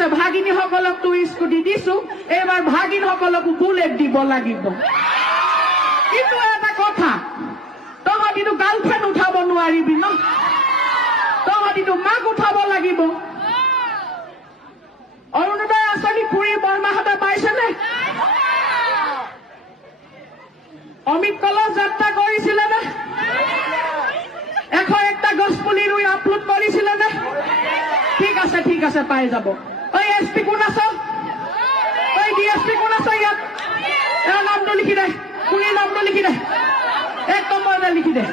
আছে ভাগিনীসকলকতো স্কুটি দিছো, এইবাৰ ভাগিনসকলকো বুলেট দিব লাগিব। কিন্তু এটা কথা, তহঁতিতো গাৰ্লফ্ৰেণ্ড উঠাব নোৱাৰিবি ন, তহঁতিতো মাক উঠাব লাগিব। অৰুণোদয় আঁচনি খুৰী বৰমাহঁতে পাইছেনে? অমিত কলহ যাত্ৰা কৰিছিলে নে? 101টা গছ পুলি ৰুই আপলোড কৰিছিলে নে? ঠিক আছে পাই যাব। ওই এসপি কোন আছো? ওই ডিএসপি কোন আছো? ইয়াত নামটো লিখি দে, খুৰীৰ নামটো লিখি দে, 1 নম্বৰতে লিখি দে।